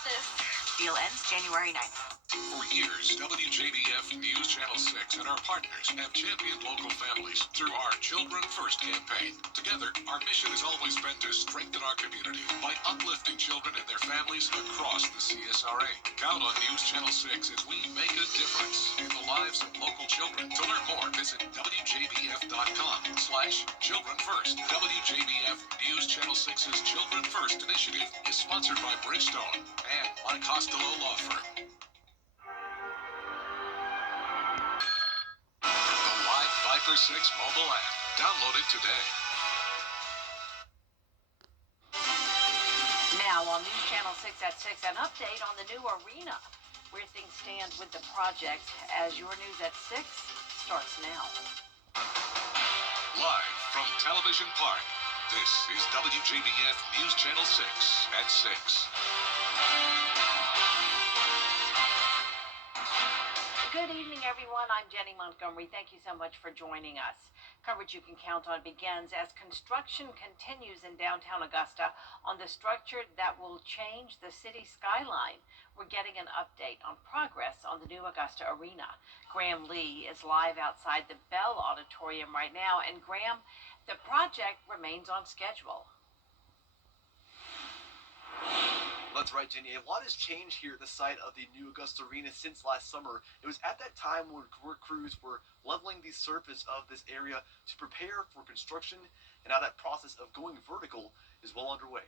got this. Deal ends January 9th. For years, WJBF News Channel 6 and our partners have championed local families through our Children First campaign. Together, our mission has always been to strengthen our community by uplifting children and their families across the CSRA. Count on News Channel 6 as we make a difference in the lives of local children. To learn more, visit WJBF.com/Children First. WJBF News Channel 6's Children First initiative is sponsored by Bridgestone and by Costello Law Firm. The Live Viper 6 mobile app. Download it today. Now on News Channel 6 at 6, an update on the new arena, where things stand with the project, as your News at 6 starts now. Live from Television Park, this is WJBF News Channel 6 at 6. Good evening, everyone. I'm Jenny Montgomery. Thank you so much for joining us. Coverage you can count on begins as construction continues in downtown Augusta on the structure that will change the city skyline. We're getting an update on progress on the new Augusta Arena. Graham Lee is live outside the Bell Auditorium right now. And Graham, the project remains on schedule. That's right, Jenny. A lot has changed here at the site of the new Augusta Arena since last summer. It was at that time when work crews were leveling the surface of this area to prepare for construction, and now that process of going vertical is well underway.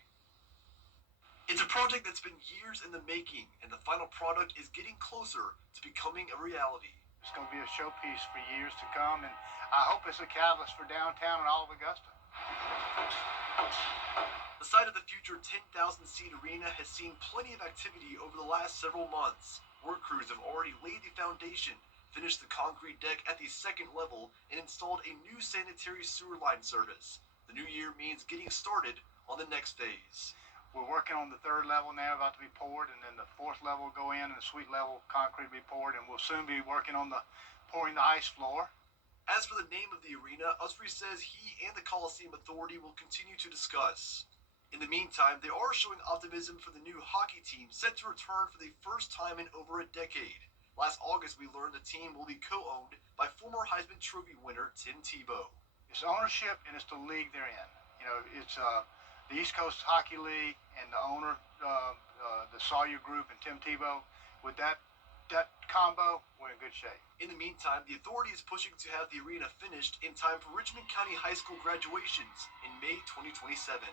It's a project that's been years in the making, and the final product is getting closer to becoming a reality. It's going to be a showpiece for years to come, and I hope it's a catalyst for downtown and all of Augusta. The site of the future 10,000-seat arena has seen plenty of activity over the last several months. Work crews have already laid the foundation, finished the concrete deck at the second level, and installed a new sanitary sewer line service. The new year means getting started on the next phase. We're working on the third level now, about to be poured, and then the fourth level will go in, and the suite level concrete will be poured, and we'll soon be working on pouring the ice floor. As for the name of the arena, Usry says he and the Coliseum Authority will continue to discuss. In the meantime, they are showing optimism for the new hockey team set to return for the first time in over a decade. Last August, we learned the team will be co-owned by former Heisman Trophy winner Tim Tebow. It's ownership and it's the league they're in. You know, it's the East Coast Hockey League and the owner, the Sawyer Group and Tim Tebow. With that combo, we're in good shape. In the meantime, the authority is pushing to have the arena finished in time for Richmond County High School graduations in May 2027.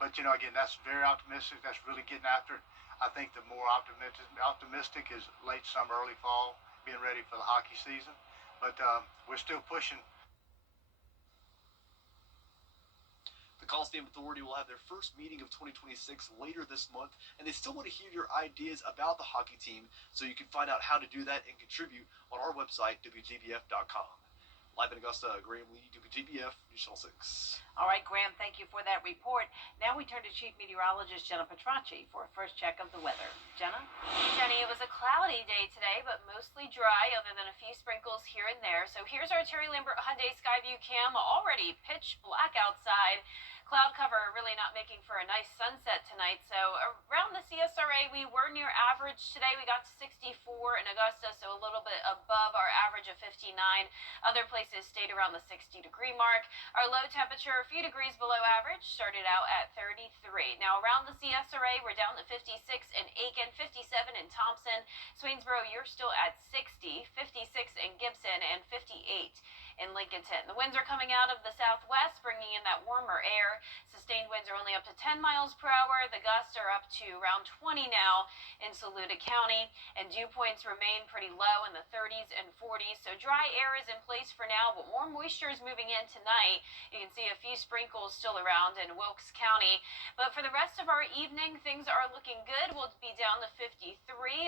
But, you know, again, that's very optimistic. That's really getting after it. I think the more optimistic is late summer, early fall, being ready for the hockey season. But we're still pushing. The Coliseum Authority will have their first meeting of 2026 later this month, and they still want to hear your ideas about the hockey team, so you can find out how to do that and contribute on our website, WJBF.com. Live in Augusta, Graham Lee, WJBF, News Channel 6. All right, Graham, thank you for that report. Now we turn to Chief Meteorologist Jenna Petracci for a first check of the weather. Jenna? Jenny, it was a cloudy day today, but mostly dry, other than a few sprinkles here and there. So here's our Terry Lambert Hyundai Skyview cam, already pitch black outside. Cloud cover really not making for a nice sunset tonight. So around the CSRA, we were near average today. We got to 64 in Augusta, so a little bit above our average of 59. Other places stayed around the 60-degree mark. Our low temperature, a few degrees below average, started out at 33. Now around the CSRA, we're down to 56 in Aiken, 57 in Thompson. Swainsboro, you're still at 60, 56 in Gibson, and 58 in Lincolnton. The winds are coming out of the southwest, bringing in that warmer air. Sustained winds are only up to 10 miles per hour. The gusts are up to around 20 now in Saluda County, and dew points remain pretty low in the 30s and 40s. So dry air is in place for now, but more moisture is moving in tonight. You can see a few sprinkles still around in Wilkes County. But for the rest of our evening, things are looking good. We'll be down to 53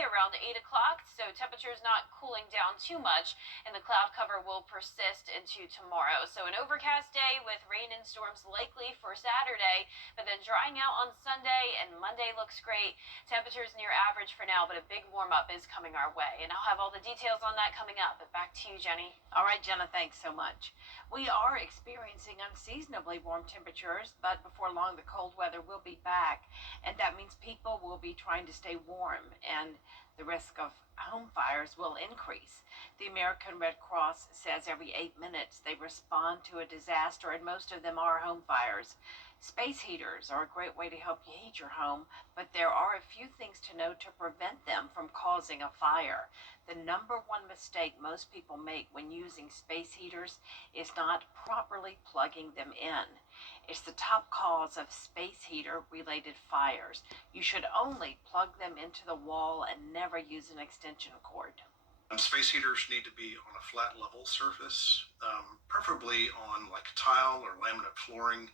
around 8 o'clock, so temperatures not cooling down too much, and the cloud cover will persist August into tomorrow. So an overcast day with rain and storms likely for Saturday, but then drying out on Sunday, and Monday looks great. Temperatures near average for now, but a big warm up is coming our way. And I'll have all the details on that coming up. But back to you, Jenny. All right, Jenna, thanks so much. We are experiencing unseasonably warm temperatures, but before long, the cold weather will be back, and that means people will be trying to stay warm, and the risk of home fires will increase. The American Red Cross says every 8 minutes they respond to a disaster, and most of them are home fires. Space heaters are a great way to help you heat your home, but there are a few things to know to prevent them from causing a fire. The number one mistake most people make when using space heaters is not properly plugging them in. It's the top cause of space heater related fires. You should only plug them into the wall and never use an extension cord. Space heaters need to be on a flat level surface, preferably on like tile or laminate flooring,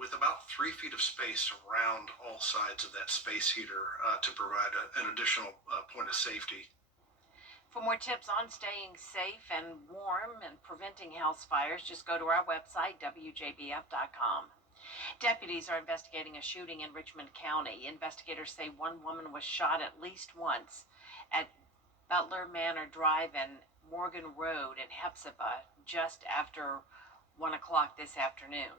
with about 3 feet of space around all sides of that space heater to provide an additional point of safety. For more tips on staying safe and warm and preventing house fires, just go to our website, WJBF.com. Deputies are investigating a shooting in Richmond County. Investigators say one woman was shot at least once at Butler Manor Drive and Morgan Road in Hepzibah just after 1 o'clock this afternoon.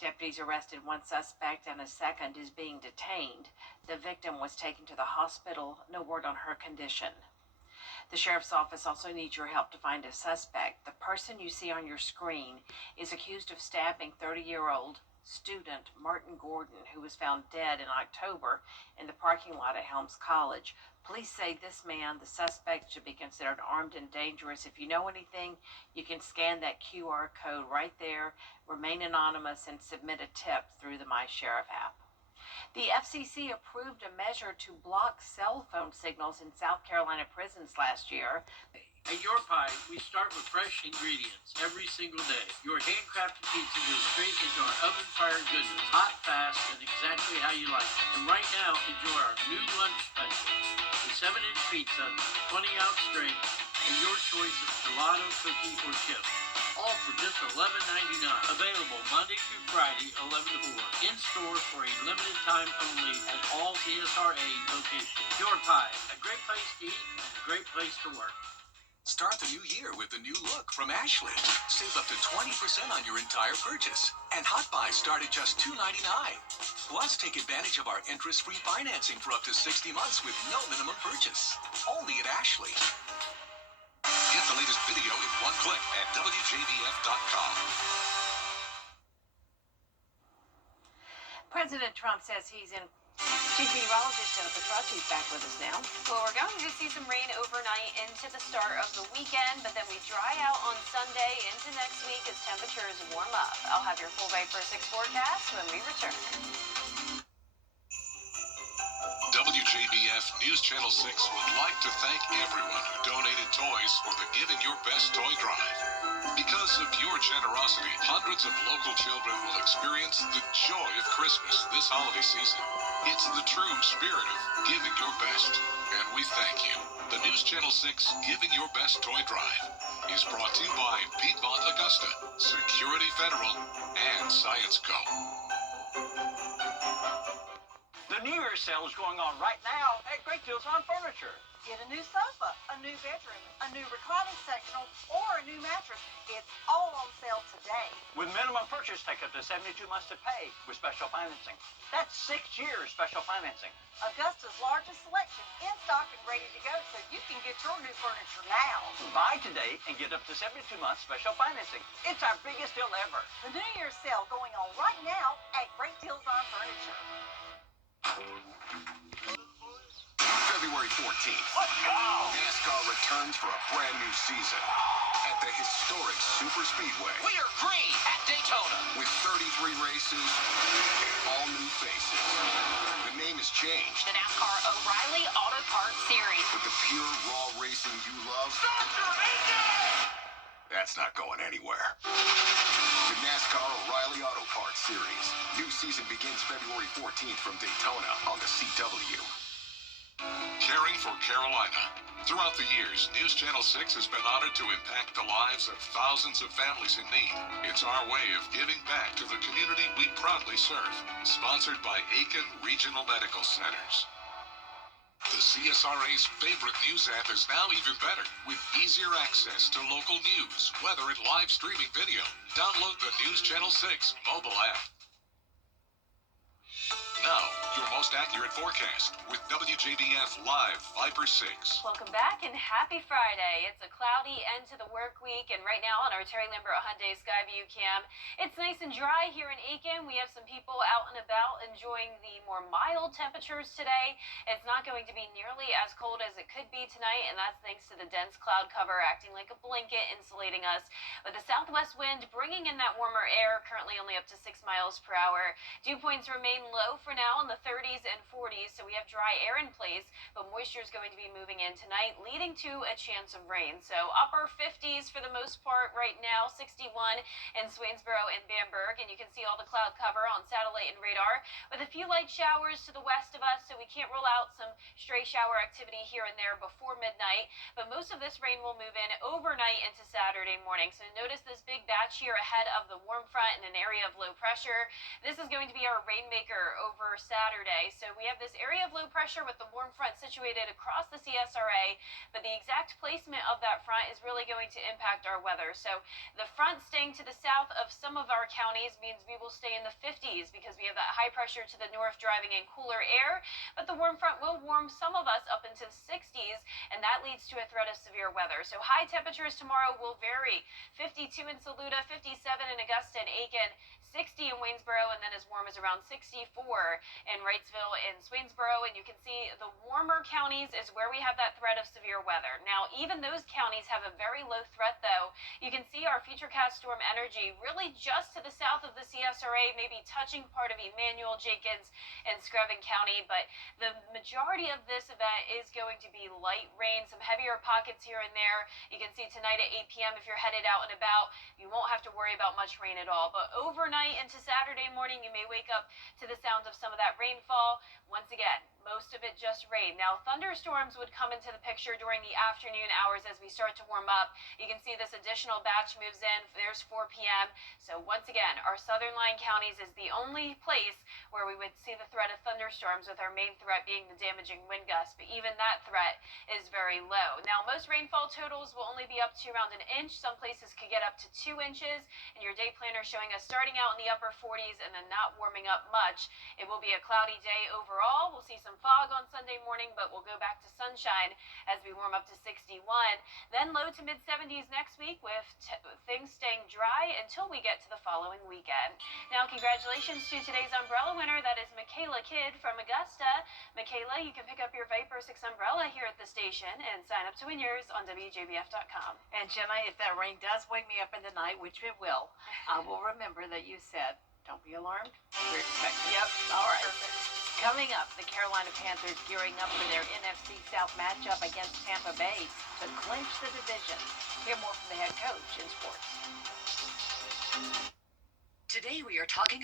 Deputies arrested one suspect and a second is being detained. The victim was taken to the hospital. No word on her condition. The sheriff's office also needs your help to find a suspect. The person you see on your screen is accused of stabbing 30-year-old student Martin Gordon, who was found dead in October in the parking lot at Helms College. Police say this man, the suspect, should be considered armed and dangerous. If you know anything, you can scan that QR code right there, remain anonymous, and submit a tip through the My Sheriff app. The FCC approved a measure to block cell phone signals in South Carolina prisons last year. At Your Pie, we start with fresh ingredients every single day. Your handcrafted pizza goes straight into our oven-fired goodness, hot, fast, and exactly how you like it. And right now, enjoy our new lunch special, the 7-inch pizza, 20-ounce drink, and your choice of gelato, cookie, or chip. All for just $11.99. Available Monday through Friday, 11 to 4. In store for a limited time only at all CSRA locations. Your Pie, a great place to eat and a great place to work. Start the new year with the new look from Ashley. Save up to 20% on your entire purchase. And Hot Buys start at just $2.99. Plus, take advantage of our interest-free financing for up to 60 months with no minimum purchase. Only at Ashley. Get the latest video in one click at WJBF.com. President Trump says he's in. Chief Meteorologist Jennifer Trudge is back with us now. Well, we're going to see some rain overnight into the start of the weekend, but then we dry out on Sunday into next week as temperatures warm up. I'll have your full Vapor 6 forecast when we return. WJBF News Channel 6 would like to thank everyone who donated toys for the Giving Your Best Toy Drive. Because of your generosity, hundreds of local children will experience the joy of Christmas this holiday season. It's the true spirit of giving your best, and we thank you. The News Channel 6 Giving Your Best Toy Drive is brought to you by Piedmont Augusta, Security Federal, and Science Co. The New Year's sale is going on right now at Great Deals on Furniture. Get a new sofa, a new bedroom, a new reclining sectional, or a new mattress. It's all on sale today. With minimum purchase, take up to 72 months to pay with special financing. That's 6 years special financing. Augusta's largest selection in stock and ready to go, so you can get your new furniture now. Buy today and get up to 72 months special financing. It's our biggest deal ever. The New Year's sale going on right now at Great Deals on Furniture. February 14th, NASCAR returns for a brand new season at the historic Super Speedway. We are green at Daytona. With 33 races, all new faces. The name has changed. The NASCAR O'Reilly Auto Parts Series. With the pure, raw racing you love, that's not going anywhere. The NASCAR O'Reilly Auto Parts Series. New season begins February 14th from Daytona on the CW. Caring for Carolina. Throughout the years, News Channel 6 has been honored to impact the lives of thousands of families in need. It's our way of giving back to the community we proudly serve. Sponsored by Aiken Regional Medical Centers. The CSRA's favorite news app is now even better, with easier access to local news, weather, and live streaming video. Download the News Channel 6 mobile app. Now, your most accurate forecast with WJBF Live Viper 6. Welcome back and happy Friday. It's a cloudy end to the work week, and right now on our Terry Lambert Hyundai Skyview cam, it's nice and dry here in Aiken. We have some people out and about enjoying the more mild temperatures today. It's not going to be nearly as cold as it could be tonight, and that's thanks to the dense cloud cover acting like a blanket insulating us. But the southwest wind bringing in that warmer air, currently only up to 6 miles per hour. Dew points remain low for now in the 30s and 40s, so we have dry air in place, but moisture is going to be moving in tonight, leading to a chance of rain. So upper 50s for the most part right now, 61 in Swainsboro and Bamberg, and you can see all the cloud cover on satellite and radar, with a few light showers to the west of us, so we can't rule out some stray shower activity here and there before midnight, but most of this rain will move in overnight into Saturday morning. So notice this big batch here ahead of the warm front in an area of low pressure. This is going to be our rainmaker over Saturday. So we have this area of low pressure with the warm front situated across the CSRA, but the exact placement of that front is really going to impact our weather. So the front staying to the south of some of our counties means we will stay in the 50s because we have that high pressure to the north driving in cooler air, but the warm front will warm some of us up into the 60s, and that leads to a threat of severe weather. So high temperatures tomorrow will vary. 52 in Saluda, 57 in Augusta and Aiken, 60 in Waynesboro, and then as warm as around 64 in Wrightsville and Swainsboro. And you can see the warmer counties is where we have that threat of severe weather. Now, even those counties have a very low threat, though. You can see our Futurecast storm energy really just to the south of the CSRA, maybe touching part of Emmanuel, Jenkins, and Screven County. But the majority of this event is going to be light rain, some heavier pockets here and there. You can see tonight at 8 p.m. if you're headed out and about, you won't have to worry about much rain at all. But overnight into Saturday morning, you may wake up to the sound of some of that rainfall. Once again, most of it just rain. Now, thunderstorms would come into the picture during the afternoon hours as we start to warm up. You can see this additional batch moves in. There's 4 p.m. So once again, our southern line counties is the only place where we would see the threat of thunderstorms, with our main threat being the damaging wind gusts. But even that threat is very low. Now, most rainfall totals will only be up to around an inch. Some places could get up to 2 inches. And your day planner showing us starting out in the upper 40s and then not warming up much. It will be a cloudy day overall. We'll see some fog on Sunday morning, but we'll go back to sunshine as we warm up to 61. Then low to mid 70s next week, with things staying dry until we get to the following weekend. Now, congratulations to today's umbrella winner. That is Michaela Kidd from Augusta. Michaela, you can pick up your Viper 6 umbrella here at the station and sign up to win yours on WJBF.com. And Jenna, if that rain does wake me up in the night, which it will, I will remember that you said, don't be alarmed. We're expecting. Yep. All right. Perfect. Coming up, the Carolina Panthers gearing up for their NFC South matchup against Tampa Bay to clinch the division. Hear more from the head coach in sports. Today we are talking.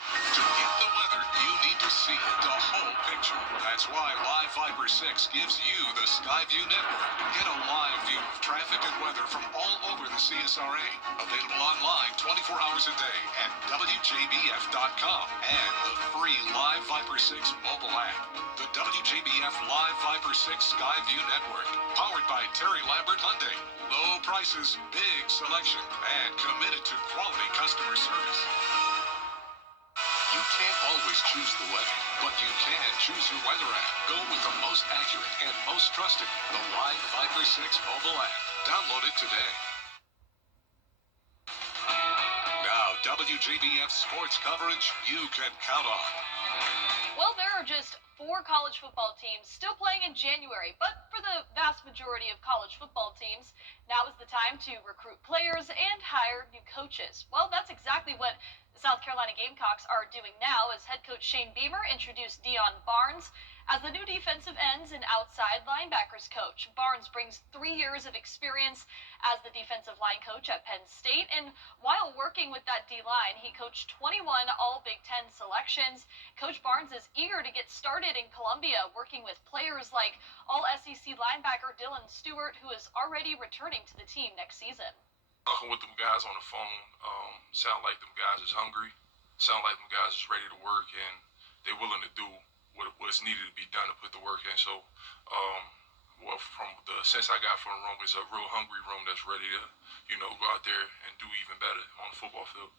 To get the weather, you need to see the whole picture. That's why Live Viper 6 gives you the Skyview network. Get a live view of traffic and weather from all over the CSRA. Available online 24 hours a day at WJBF.com and the free Live Viper 6 mobile app. The WJBF Live Viper 6 Skyview network. Powered by Terry Lambert Hyundai. Low prices, big selection, and committed to quality customer service. You can't always choose the weather, but you can choose your weather app. Go with the most accurate and most trusted, the Live Viper 6 mobile app. Download it today. Now, WJBF sports coverage you can count on. Well, there are just 4 college football teams still playing in January, but for the vast majority of college football teams, now is the time to recruit players and hire new coaches. Well, that's exactly what The South Carolina Gamecocks are doing now as head coach Shane Beamer introduced Dion Barnes as the new defensive ends and outside linebackers coach. Barnes brings 3 years of experience as the defensive line coach at Penn State, and while working with that D-line, he coached 21 all Big Ten selections. Coach Barnes is eager to get started in Columbia, working with players like all SEC linebacker Dylan Stewart, who is already returning to the team next season. Talking with them guys on the phone, sound like them guys is hungry, sound like them guys is ready to work, and they're willing to do what's needed to be done to put the work in. So, from the sense I got from the room, it's a real hungry room that's ready to, go out there and do even better on the football field.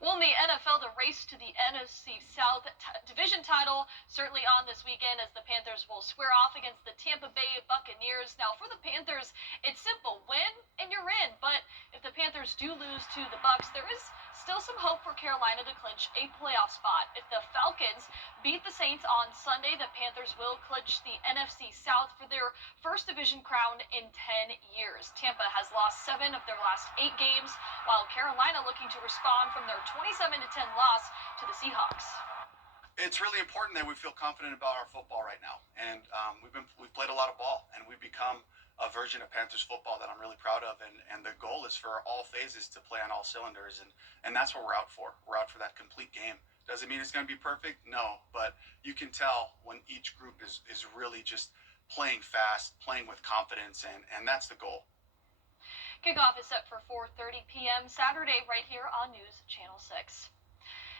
Well, in the NFL, the race to the NFC South division title certainly on this weekend as the Panthers will square off against the Tampa Bay Buccaneers. Now, for the Panthers, it's simple. Win and you're in. But if the Panthers do lose to the Bucs, there is still some hope for Carolina to clinch a playoff spot. If the Falcons beat the Saints on Sunday, the Panthers will clinch the NFC South for their first division crown in 10 years. Tampa has lost 7 of their last 8 games, while Carolina looking to respond from their 27-10 loss to the Seahawks. It's really important that we feel confident about our football right now, and we've played a lot of ball, and we've become a version of Panthers football that I'm really proud of, and the goal is for all phases to play on all cylinders, and that's what we're out for. We're out for that complete game. Does it mean it's going to be perfect? No, but you can tell when each group is really just playing fast, playing with confidence, and that's the goal. Kickoff is set for 4:30 p.m. Saturday right here on News Channel 6.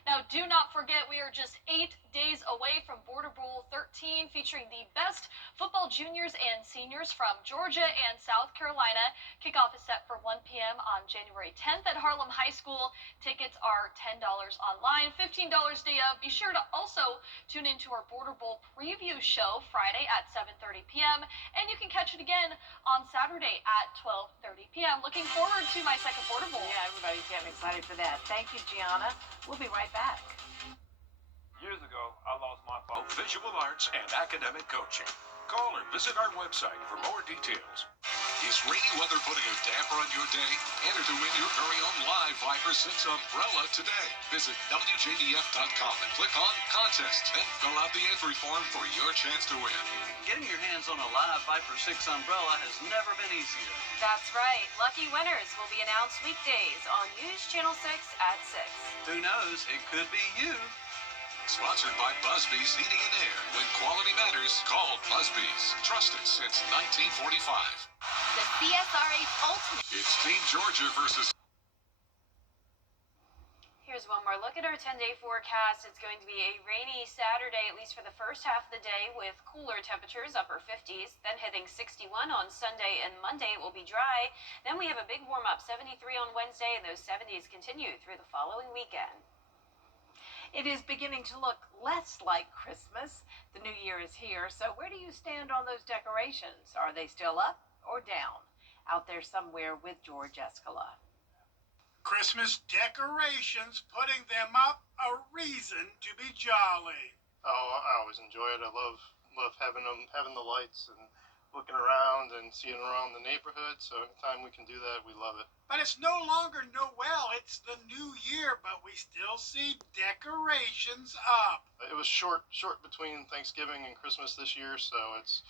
Now, do not forget, we are just 8 days away from Border Bowl 13, featuring the best football juniors and seniors from Georgia and South Carolina. Kickoff is set for 1 p.m. on January 10th at Harlem High School. Tickets are $10 online, $15 day of. Be sure to also tune into our Border Bowl preview show Friday at 7:30 p.m. And you can catch it again on Saturday at 12:30 p.m. Looking forward to my second Border Bowl. Yeah, everybody's getting excited for that. Thank you, Gianna. We'll be right back. Years ago, I lost my father. Visual arts and academic coaching. Call or visit our website for more details. Is rainy weather putting a damper on your day? Enter to win your very own live Viper 6 umbrella today. Visit WJBF.com and click on Contest. Then fill out the entry form for your chance to win. Getting your hands on a live Viper 6 umbrella has never been easier. That's right. Lucky winners will be announced weekdays on News Channel 6 at 6. Who knows? It could be you. Sponsored by Busby's Heating and Air. When quality matters, call Busby's. Trusted since 1945. The CSRA's ultimate. It's Team Georgia versus... Here's one more look at our 10-day forecast. It's going to be a rainy Saturday, at least for the first half of the day, with cooler temperatures, upper 50s, then hitting 61 on Sunday, and Monday it will be dry. Then we have a big warm-up, 73 on Wednesday, and those 70s continue through the following weekend. It is beginning to look less like Christmas. The new year is here, so where do you stand on those decorations? Are they still up or down? Out there somewhere with George Escala. Christmas decorations, putting them up, a reason to be jolly. Oh, I always enjoy it. I love having the lights and looking around and seeing around the neighborhood. So anytime we can do that, we love it. But it's no longer Noel, it's the new year, but we still see decorations up. It was short between Thanksgiving and Christmas this year, so it's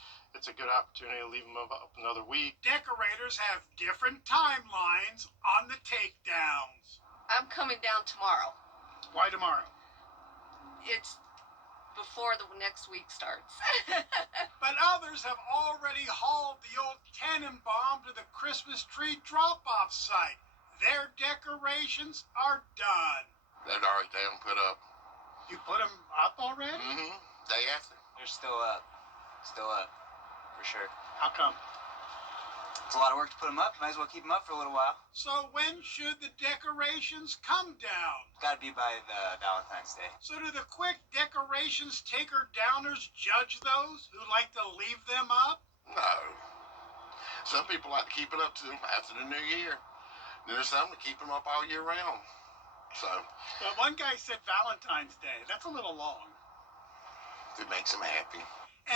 a good opportunity to leave them up another week. Decorators have different timelines on the takedowns. I'm coming down tomorrow. Why tomorrow? It's before the next week starts. But others have already hauled the old Tannenbaum to the Christmas tree drop-off site. Their decorations are done. They're already down, put up. You put them up already? Mm-hmm. Day after. They're still up. Still up. For sure. How come? It's a lot of work to put them up. Might as well keep them up for a little while. So when should the decorations come down? Got to be by the Valentine's Day. So do the quick decorations taker-downers judge those who like to leave them up? No. Some people like to keep it up to after the new year. Then there's some that keep them up all year round. So. Well, one guy said Valentine's Day. That's a little long. It makes them happy.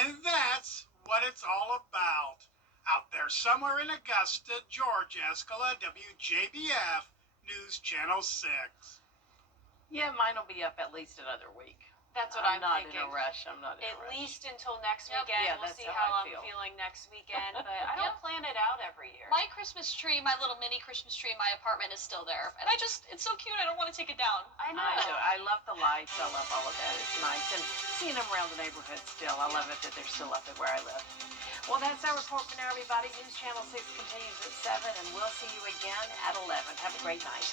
And that's what it's all about. Out there somewhere in Augusta, George Escala, WJBF, News Channel 6. Yeah, mine will be up at least another week. That's what I'm I'm not thinking. in a rush. I'm not in a At rush. least until next Yep. weekend. Yeah, We'll that's see how how I I'm feel. feeling next weekend, but I don't plan it out every year. My Christmas tree, my little mini Christmas tree in my apartment is still there. And it's so cute. I don't want to take it down. I know. I do. I love the lights. I love all of that. It's nice. And seeing them around the neighborhood still. I love it that they're still up at where I live. Well, that's our report for now, everybody. News Channel 6 continues at 7, and we'll see you again at 11. Have a great night.